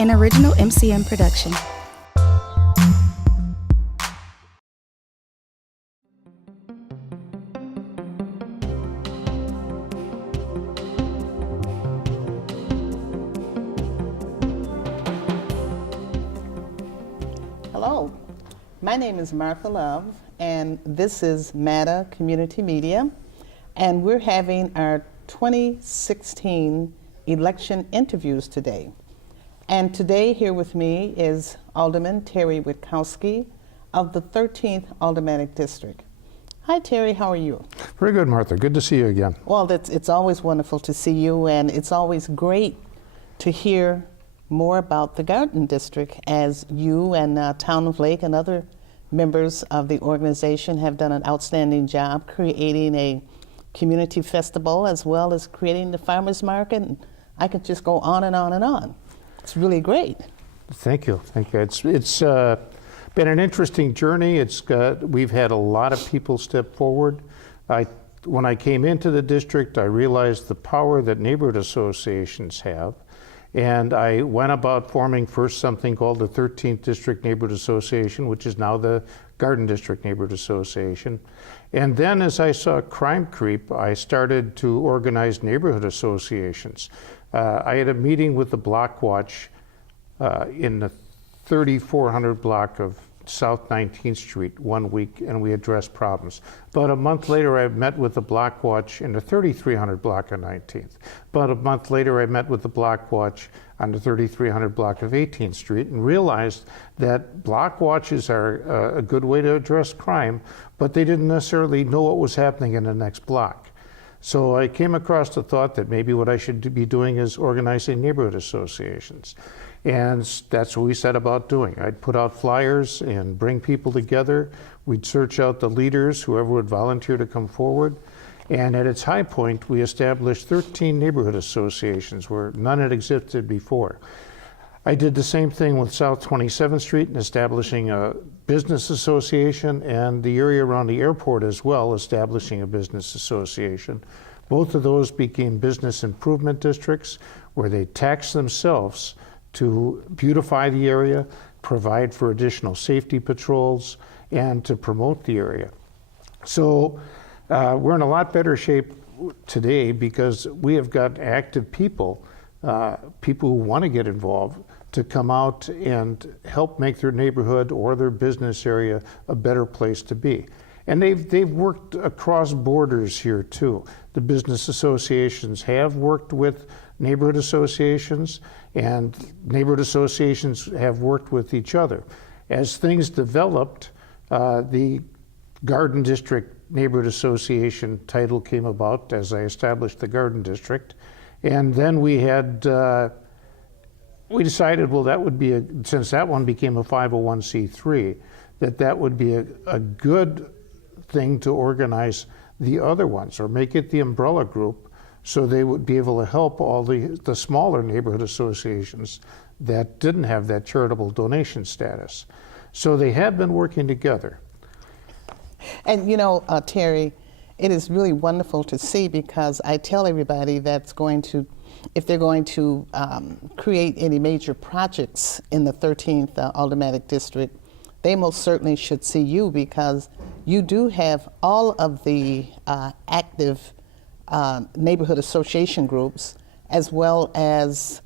an original MCM production. Hello, my name is Martha Love, and this is MATA Community Media, and we're having our 2016 election interviews today. And today here with me is Alderman Terry Witkowski of the 13th Aldermanic District. Hi Terry, how are you? Very good, Martha. Good to see you again. Well, it's always wonderful to see you, and it's always great to hear more about the Garden District, as you and Town of Lake and other members of the organization have done an outstanding job creating a community festival as well as creating the farmers market. And I could just go on and on and on. It's really great. Thank you. Thank you. It's been an interesting journey. We've had a lot of people step forward. When I came into the district, I realized the power that neighborhood associations have. And I went about forming first something called the 13th District Neighborhood Association, which is now the Garden District Neighborhood Association. And then as I saw crime creep, I started to organize neighborhood associations. I had a meeting with the Block Watch in the 3400 block of South 19th Street one week, and we addressed problems. About a month later, I met with the Block Watch in the 3300 block of 19th. About a month later, I met with the Block Watch on the 3300 block of 18th Street and realized that block watches are a good way to address crime, but they didn't necessarily know what was happening in the next block. So I came across the thought that maybe what I should be doing is organizing neighborhood associations. And that's what we set about doing. I'd put out flyers and bring people together. We'd search out the leaders, whoever would volunteer to come forward. And at its high point, we established 13 neighborhood associations where none had existed before. I did the same thing with South 27th Street in establishing a business association, and the area around the airport as well, establishing a business association. Both of those became business improvement districts where they tax themselves to beautify the area, provide for additional safety patrols, and to promote the area. So we're in a lot better shape today because we have got active people, people who want to get involved, to come out and help make their neighborhood or their business area a better place to be. And they've worked across borders here too. The business associations have worked with neighborhood associations, and neighborhood associations have worked with each other. As things developed, the Garden District Neighborhood Association title came about as I established the Garden District. And then we decided, well, that would be, since that one became a 501c3, that would be a good thing to organize the other ones, or make it the umbrella group, so they would be able to help all the smaller neighborhood associations that didn't have that charitable donation status. So they have been working together. And you know, Terry, it is really wonderful to see, because I tell everybody that's going to, if they're going to create any major projects in the 13th Aldermanic District, they most certainly should see you, because you do have all of the active neighborhood association groups, as well as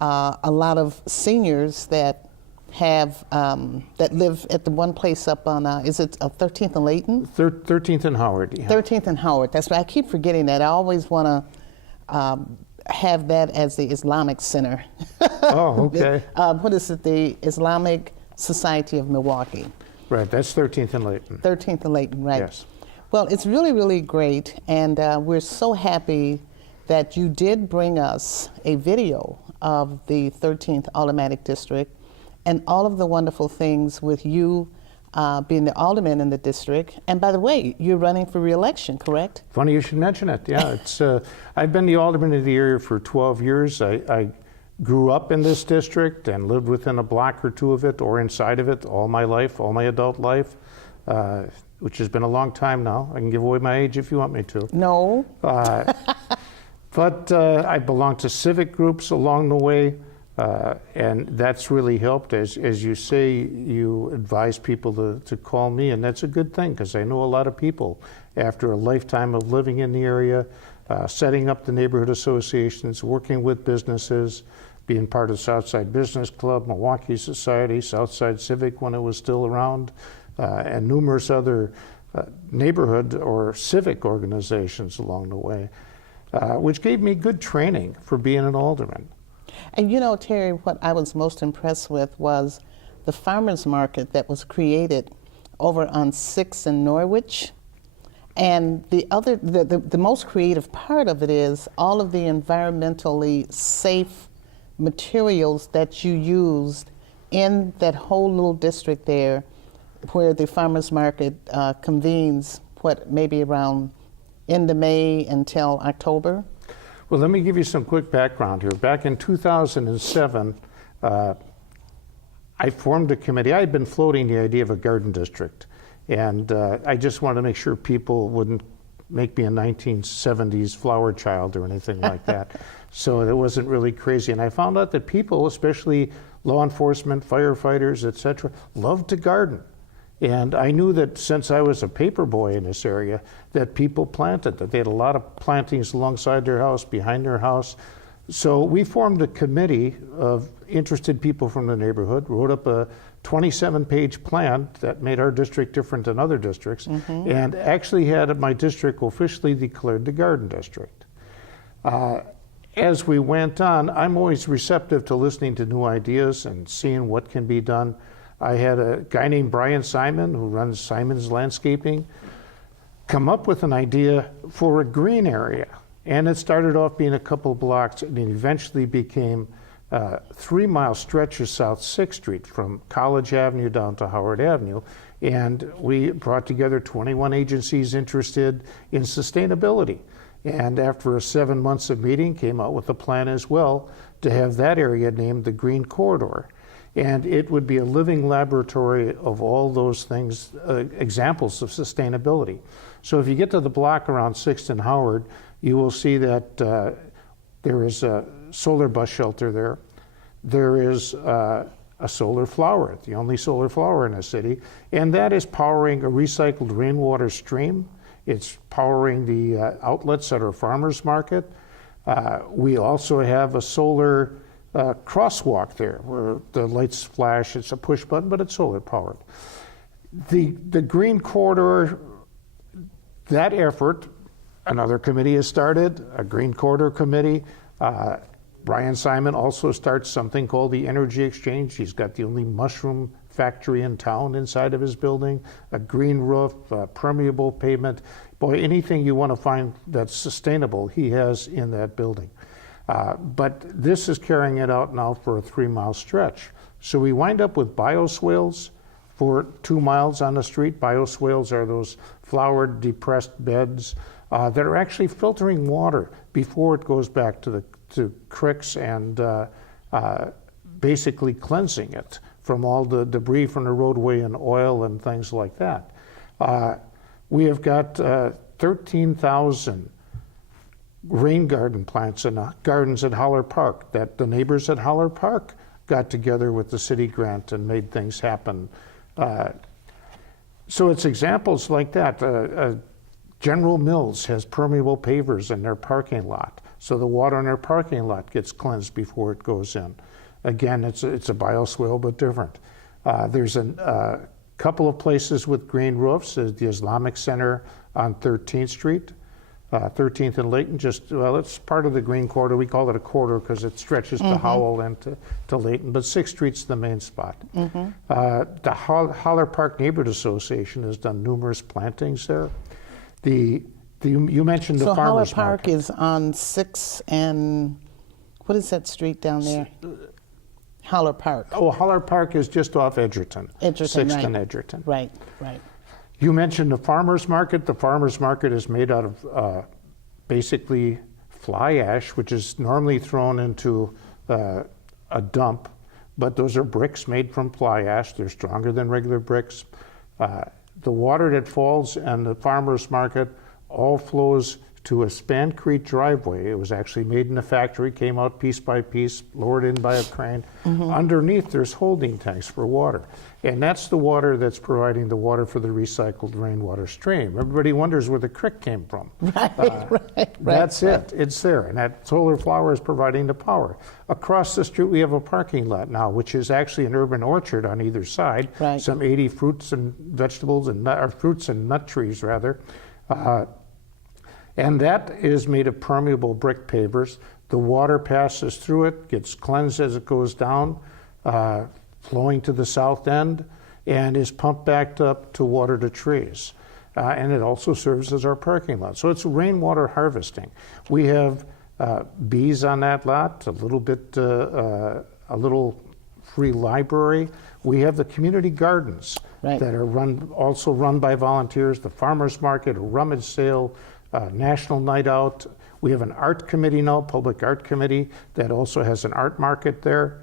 a lot of seniors that have that live at the one place up on is it 13th and Layton? 13th and Howard. Yeah. 13th and Howard. That's right. I keep forgetting that. I always want to have that as the Islamic Center. Oh, okay. What is it? The Islamic Society of Milwaukee. Right. That's 13th and Layton. 13th and Layton. Right. Yes. Well, it's really, really great, and we're so happy that you did bring us a video of the 13th Aldermanic District and all of the wonderful things with you being the alderman in the district. And by the way, you're running for re-election, correct? Funny you should mention it. Yeah, it's. I've been the alderman of the area for 12 years. I grew up in this district and lived within a block or two of it or inside of it all my life, all my adult life. Which has been a long time now. I can give away my age if you want me to. No. But I belonged to civic groups along the way. And that's really helped. As you say, you advise people to call me, and that's a good thing because I know a lot of people after a lifetime of living in the area, setting up the neighborhood associations, working with businesses, being part of Southside Business Club, Milwaukee Society, Southside Civic when it was still around, and numerous other neighborhood or civic organizations along the way, which gave me good training for being an alderman. And you know, Terry, what I was most impressed with was the farmers market that was created over on 6th and Norwich. And the most creative part of it is all of the environmentally safe materials that you used in that whole little district there where the farmers market convenes, maybe around end of May until October? Well, let me give you some quick background here. Back in 2007, I formed a committee. I had been floating the idea of a garden district, and I just wanted to make sure people wouldn't make me a 1970s flower child or anything like that. So it wasn't really crazy. And I found out that people, especially law enforcement, firefighters, et cetera, loved to garden. And I knew that since I was a paper boy in this area, that people planted, that they had a lot of plantings alongside their house, behind their house. So we formed a committee of interested people from the neighborhood, wrote up a 27-page plan that made our district different than other districts, and actually had my district officially declared the garden district. As we went on, I'm always receptive to listening to new ideas and seeing what can be done. I had a guy named Brian Simon, who runs Simon's Landscaping, come up with an idea for a green area. And it started off being a couple of blocks, and it eventually became a 3-mile stretch of South 6th Street from College Avenue down to Howard Avenue. And we brought together 21 agencies interested in sustainability. And after 7 months of meeting, came out with a plan as well to have that area named the Green Corridor. And it would be a living laboratory of all those things, examples of sustainability. So if you get to the block around 6th and Howard, you will see that there is a solar bus shelter there. There is a solar flower, the only solar flower in the city, and that is powering a recycled rainwater stream. It's powering the outlets at our farmers market. We also have a solar crosswalk there where the lights flash. It's a push button, but it's solar powered. The Green Corridor, that effort, another committee has started, a Green Corridor committee. Brian Simon also starts something called the Energy Exchange. He's got the only mushroom factory in town inside of his building, a green roof, permeable pavement. Boy, anything you want to find that's sustainable, he has in that building. But this is carrying it out now for a 3-mile stretch. So we wind up with bioswales for 2 miles on the street. Bioswales are those flowered, depressed beds that are actually filtering water before it goes back to creeks and basically cleansing it from all the debris from the roadway and oil and things like that. We have got 13,000 rain garden plants in gardens at Holler Park that the neighbors at Holler Park got together with the city grant and made things happen. So it's examples like that. General Mills has permeable pavers in their parking lot, so the water in their parking lot gets cleansed before it goes in. Again, it's a bioswale, but different. There's a couple of places with green roofs. There's the Islamic Center on 13th Street. 13th and Layton, it's part of the Green Corridor. We call it a corridor because it stretches to Howell and to Layton, but 6th Street's the main spot. The Holler Park Neighborhood Association has done numerous plantings there. You mentioned the farmers market. So Holler Park is on 6th and, what is that street down there? Holler Park. Oh, Holler Park is just off Edgerton. 6th right. and Edgerton. Right. You mentioned the farmers market. The farmers market is made out of basically fly ash, which is normally thrown into a dump, but those are bricks made from fly ash. They're stronger than regular bricks. The water that falls in the farmers market all flows to a Spancrete driveway. It was actually made in a factory, came out piece by piece, lowered in by a crane. Underneath, there's holding tanks for water. And that's the water that's providing the water for the recycled rainwater stream. Everybody wonders where the creek came from. Right. That's it. It's there. And that solar flower is providing the power. Across the street, we have a parking lot now, which is actually an urban orchard on either side. Right. Some 80 fruits and vegetables, or fruits and nut trees, rather. And that is made of permeable brick pavers. The water passes through it, gets cleansed as it goes down, flowing to the south end, and is pumped back up to water the trees. And it also serves as our parking lot. So it's rainwater harvesting. We have bees on that lot, a little free library. We have the community gardens that are also run by volunteers, the farmers market, a rummage sale, national night out. We have an art committee now, public art committee, that also has an art market there.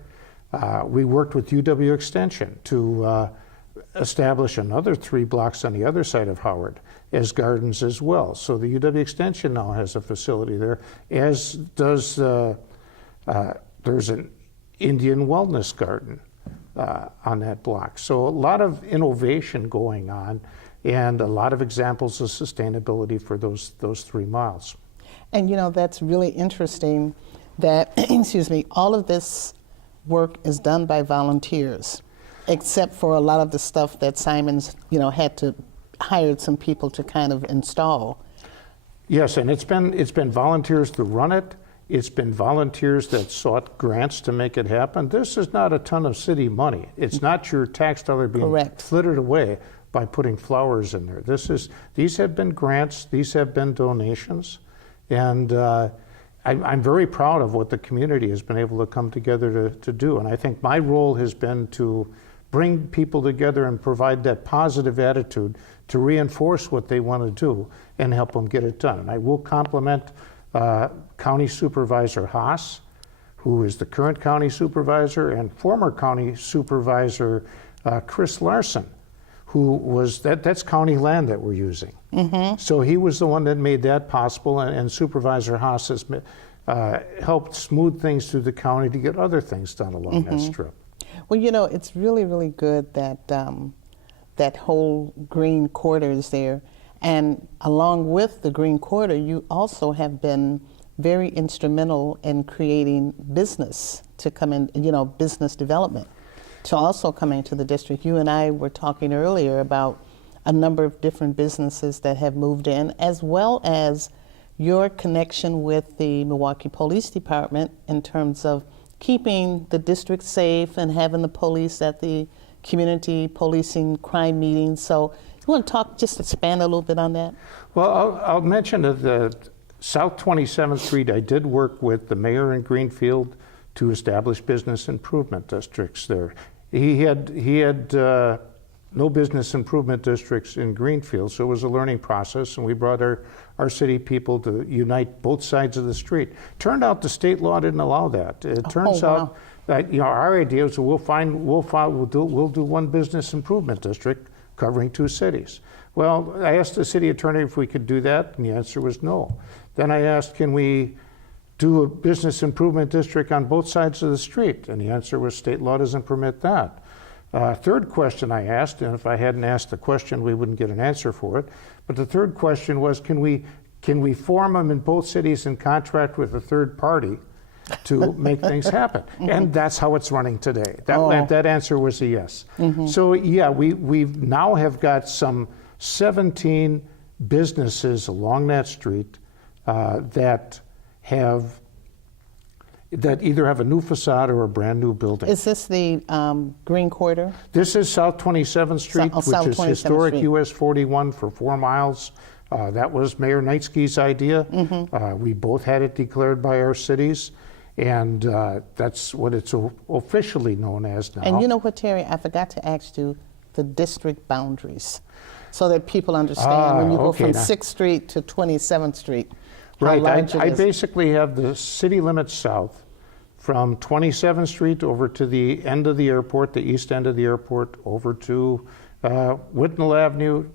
We worked with UW Extension to establish another 3 blocks on the other side of Howard as gardens as well. So the UW Extension now has a facility there, as does, there's an Indian wellness garden on that block. So a lot of innovation going on, and a lot of examples of sustainability for those 3 miles. And that's really interesting that, excuse me, all of this work is done by volunteers, except for a lot of the stuff that Simon's, had to hire some people to kind of install. Yes, and it's been volunteers to run it. It's been volunteers that sought grants to make it happen. This is not a ton of city money. It's not your tax dollar being flittered away by putting flowers in there. These have been grants, these have been donations, and I'm very proud of what the community has been able to come together to do. And I think my role has been to bring people together and provide that positive attitude to reinforce what they want to do and help them get it done. And I will compliment County Supervisor Haas, who is the current county supervisor, and former county supervisor Chris Larson, who was, that's county land that we're using. So he was the one that made that possible, and Supervisor Haas has helped smooth things through the county to get other things done along that strip. Well, it's really, really good that that whole green corridor is there. And along with the green corridor, you also have been very instrumental in creating business to come in, business development to also come into the district. You and I were talking earlier about a number of different businesses that have moved in, as well as your connection with the Milwaukee Police Department in terms of keeping the district safe and having the police at the community policing crime meetings. So you want to just expand a little bit on that? Well, I'll mention that the South 27th Street, I did work with the mayor in Greenfield to establish business improvement districts there. He had no business improvement districts in Greenfield, so it was a learning process, and we brought our city people to unite both sides of the street. Turned out the state law didn't allow that. It turns out that our idea was we'll do one business improvement district covering 2 cities. Well, I asked the city attorney if we could do that, and the answer was no. Then I asked, can we do a business improvement district on both sides of the street? And the answer was state law doesn't permit that. Third question I asked, and if I hadn't asked the question, we wouldn't get an answer for it. But the third question was, can we form them in both cities and contract with a third party to make things happen? And that's how it's running today. That answer was a yes. So yeah, we now have got some 17 businesses along that street that either have a new facade or a brand new building. Is this the green corridor? This is South 27th Street, which South is 27th historic Street. US 41 for 4 miles. That was Mayor Knightsky's idea. We both had it declared by our cities, and that's what it's officially known as now. And you know what, Terry, I forgot to ask you the district boundaries so that people understand when you go from 6th Street to 27th Street. Right, I basically have the city limits south from 27th Street over to the end of the airport, the east end of the airport, over to Whitnell Avenue,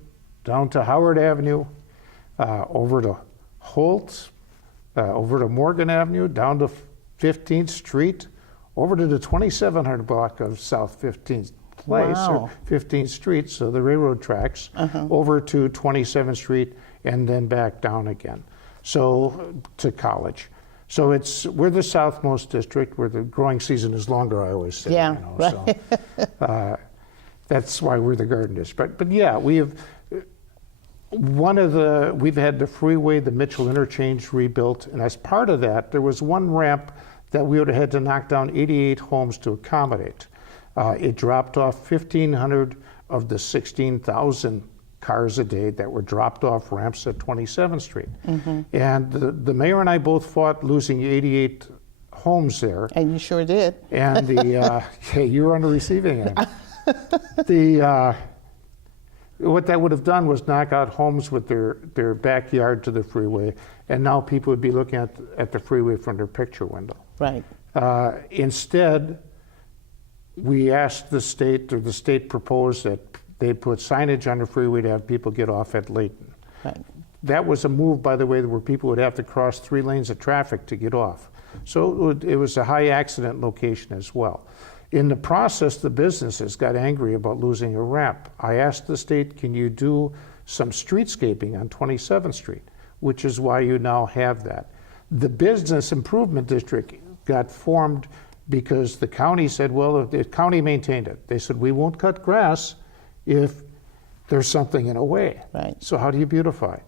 down to Howard Avenue, over to Holt, over to Morgan Avenue, down to 15th Street, over to the 2700 block of South 15th Place, Wow. or 15th Street, so the railroad tracks, over to 27th Street, and then back down again, so to College. So we're the southmost district where the growing season is longer, I always say. Yeah, you know, right. So, that's why we're the garden district. But yeah, we've had the freeway, the Mitchell interchange rebuilt, and as part of that, there was one ramp that we would have had to knock down 88 homes to accommodate. It dropped off 1,500 of the 16,000 cars a day that were dropped off ramps at 27th Street. And the mayor and I both fought losing 88 homes there. And you sure did. And hey, you were on the receiving end. What that would have done was knock out homes with their backyard to the freeway, and now people would be looking at the freeway from their picture window. Right. Instead, we asked the state proposed that they put signage on the freeway to have people get off at Layton. Right. That was a move, by the way, where people would have to cross 3 lanes of traffic to get off. So it was a high accident location as well. In the process, the businesses got angry about losing a ramp. I asked the state, can you do some streetscaping on 27th Street, which is why you now have that. The Business Improvement District got formed because the county said, well, the county maintained it. They said, we won't cut grass if there's something in a way. Right. So how do you beautify?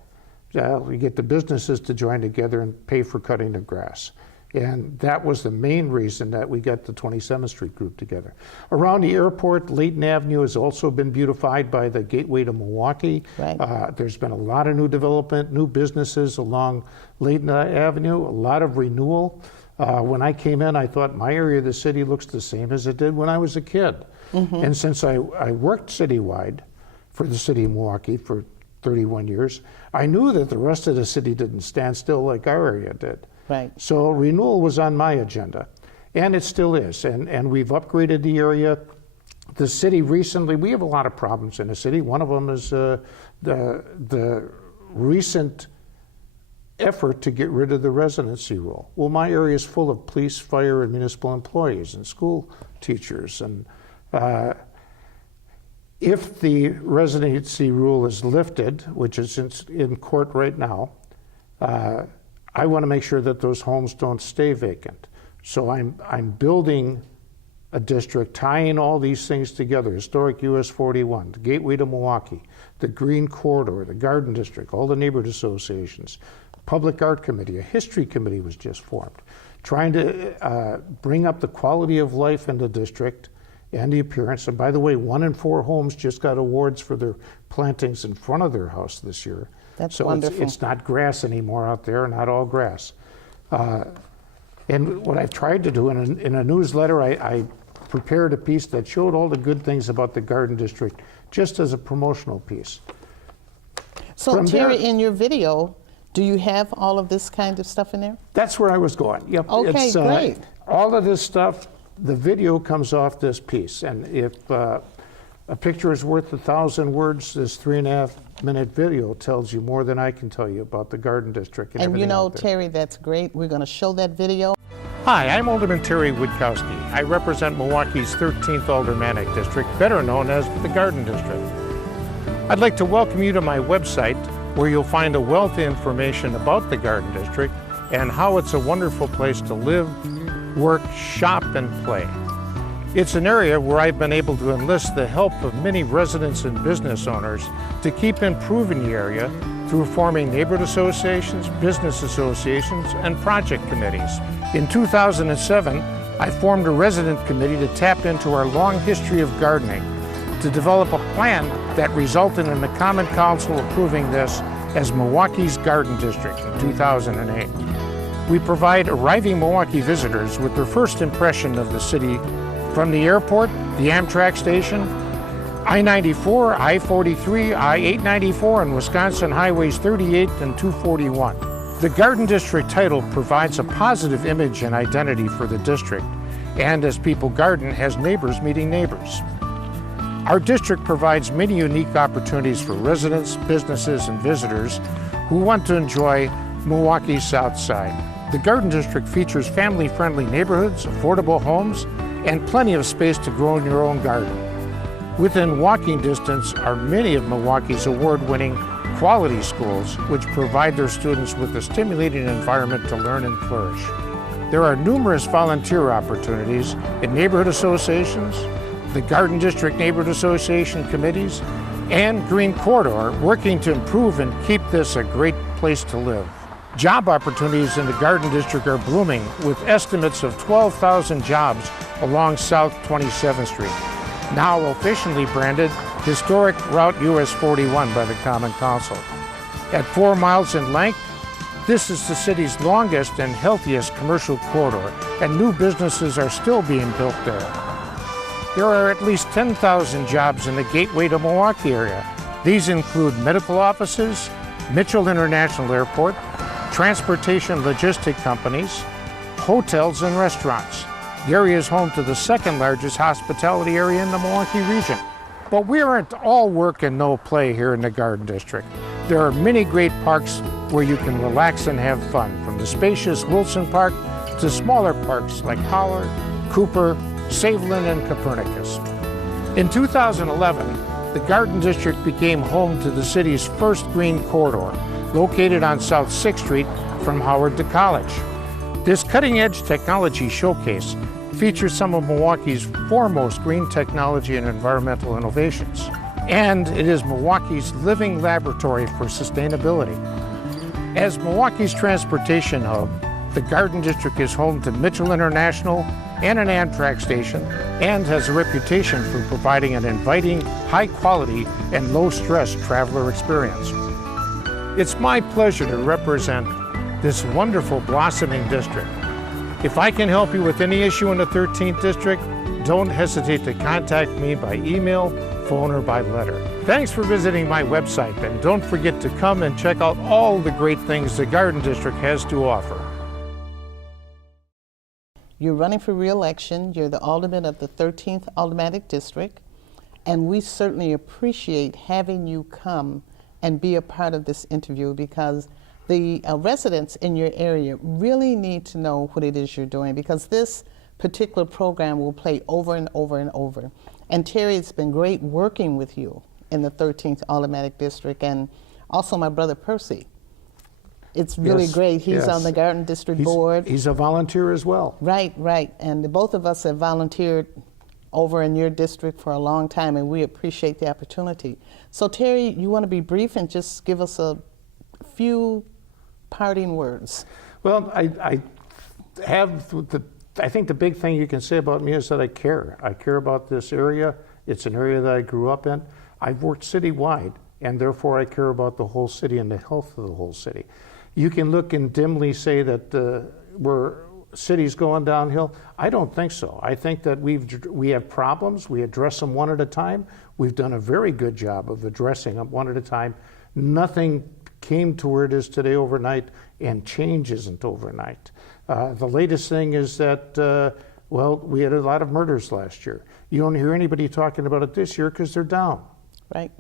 We get the businesses to join together and pay for cutting the grass. And that was the main reason that we got the 27th Street group together. Around the airport, Layton Avenue has also been beautified by the Gateway to Milwaukee. Right. There's been a lot of new development, new businesses along Layton Avenue, a lot of renewal. When I came in, I thought my area of the city looks the same as it did when I was a kid. And since I worked citywide for the city of Milwaukee for 31 years, I knew that the rest of the city didn't stand still like our area did. Right. So renewal was on my agenda, and it still is. And we've upgraded the area. The city recently, we have a lot of problems in the city. One of them is the recent effort to get rid of the residency rule. Well, my area is full of police, fire, and municipal employees and school teachers. And if the residency rule is lifted, which is in court right now, I want to make sure that those homes don't stay vacant. So I'm building a district, tying all these things together, historic US 41, the Gateway to Milwaukee, the Green Corridor, the Garden District, all the neighborhood associations, Public Art Committee, a history committee was just formed, trying to bring up the quality of life in the district and the appearance. And by the way, 1 in 4 homes just got awards for their plantings in front of their house this year. That's so wonderful. It's not grass anymore out there, not all grass. And what I've tried to do in a newsletter, I prepared a piece that showed all the good things about the Garden District, just as a promotional piece. So From Terry, there- in your video, do you have all of this kind of stuff in there? That's where I was going. Yep. Okay, great. All of this stuff, the video comes off this piece. And if a picture is worth 1,000 words, this 3.5-minute video tells you more than I can tell you about the Garden District and And you everything know, out there. Terry, that's great. We're going to show that video. Hi, I'm Alderman Terry Witkowski. I represent Milwaukee's 13th Aldermanic District, better known as the Garden District. I'd like to welcome you to my website, where you'll find a wealth of information about the Garden District and how it's a wonderful place to live, work, shop, and play. It's an area where I've been able to enlist the help of many residents and business owners to keep improving the area through forming neighborhood associations, business associations, and project committees. In 2007, I formed a resident committee to tap into our long history of gardening to develop a plan that resulted in the Common Council approving this as Milwaukee's Garden District in 2008. We provide arriving Milwaukee visitors with their first impression of the city from the airport, the Amtrak station, I-94, I-43, I-894, and Wisconsin Highways 38 and 241. The Garden District title provides a positive image and identity for the district, and as people garden, has neighbors meeting neighbors. Our district provides many unique opportunities for residents, businesses, and visitors who want to enjoy Milwaukee's South Side. The Garden District features family-friendly neighborhoods, affordable homes, and plenty of space to grow in your own garden. Within walking distance are many of Milwaukee's award-winning quality schools, which provide their students with a stimulating environment to learn and flourish. There are numerous volunteer opportunities in neighborhood associations, the Garden District Neighborhood Association committees, and Green Corridor, working to improve and keep this a great place to live. Job opportunities in the Garden District are blooming, with estimates of 12,000 jobs along South 27th Street, now officially branded Historic Route US 41 by the Common Council. At 4 miles in length, this is the city's longest and healthiest commercial corridor, and new businesses are still being built there. There are at least 10,000 jobs in the Gateway to Milwaukee area. These include medical offices, Mitchell International Airport, transportation logistic companies, hotels and restaurants. The area is home to the second largest hospitality area in the Milwaukee region. But we aren't all work and no play here in the Garden District. There are many great parks where you can relax and have fun, from the spacious Wilson Park to smaller parks like Howard, Cooper, Saveland, and Copernicus. In 2011, the Garden District became home to the city's first green corridor, located on South 6th Street from Howard to College. This cutting-edge technology showcase features some of Milwaukee's foremost green technology and environmental innovations. And it is Milwaukee's living laboratory for sustainability. As Milwaukee's transportation hub, the Garden District is home to Mitchell International and an Amtrak station, and has a reputation for providing an inviting, high-quality, and low-stress traveler experience. It's my pleasure to represent this wonderful blossoming district. If I can help you with any issue in the 13th District, don't hesitate to contact me by email, phone, or by letter. Thanks for visiting my website, and don't forget to come and check out all the great things the Garden District has to offer. You're running for re-election. You're the alderman of the 13th Aldermanic District, and we certainly appreciate having you come and be a part of this interview, because the residents in your area really need to know what it is you're doing, because this particular program will play over and over and over. And Terry, it's been great working with you in the 13th Aldermanic District, and also my brother Percy. It's really Yes, great. He's yes. on the Garden District Board. He's a volunteer as well. Right, right. And both of us have volunteered over in your district for a long time, and we appreciate the opportunity. So Terry, you want to be brief and just give us a few parting words? Well, I think the big thing you can say about me is that I care. I care about this area. It's an area that I grew up in. I've worked citywide, and therefore I care about the whole city and the health of the whole city. You can look and dimly say that we're city's going downhill. I don't think so. I think that we have problems. We address them one at a time. We've done a very good job of addressing them one at a time. Nothing came to where it is today overnight, and change isn't overnight. The latest thing is that, well, we had a lot of murders last year. You don't hear anybody talking about it this year because they're down. Right.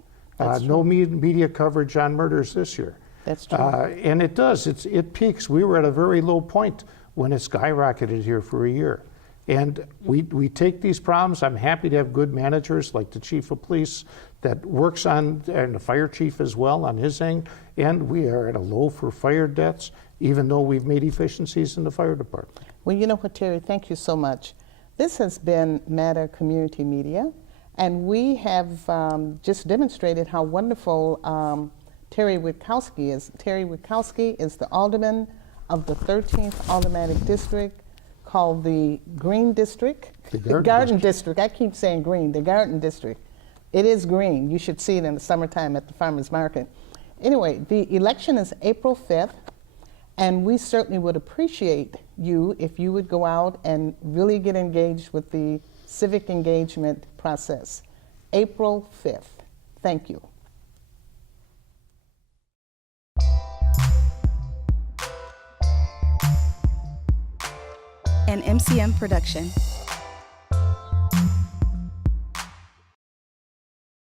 No media coverage on murders this year. That's true. And it does. It peaks. We were at a very low point when it skyrocketed here for a year. And we take these problems. I'm happy to have good managers like the chief of police that works on, and the fire chief as well on his end. And we are at a low for fire deaths, even though we've made efficiencies in the fire department. Well, you know what, Terry, thank you so much. This has been Matter Community Media, and we have just demonstrated how wonderful Terry Witkowski is. Terry Witkowski is the alderman of the 13th Aldermanic District, called the Green District. The Garden District. I keep saying green, the Garden District. It is green. You should see it in the summertime at the farmer's market. Anyway, the election is April 5th, and we certainly would appreciate you if you would go out and really get engaged with the civic engagement process. April 5th. Thank you. An MCM production.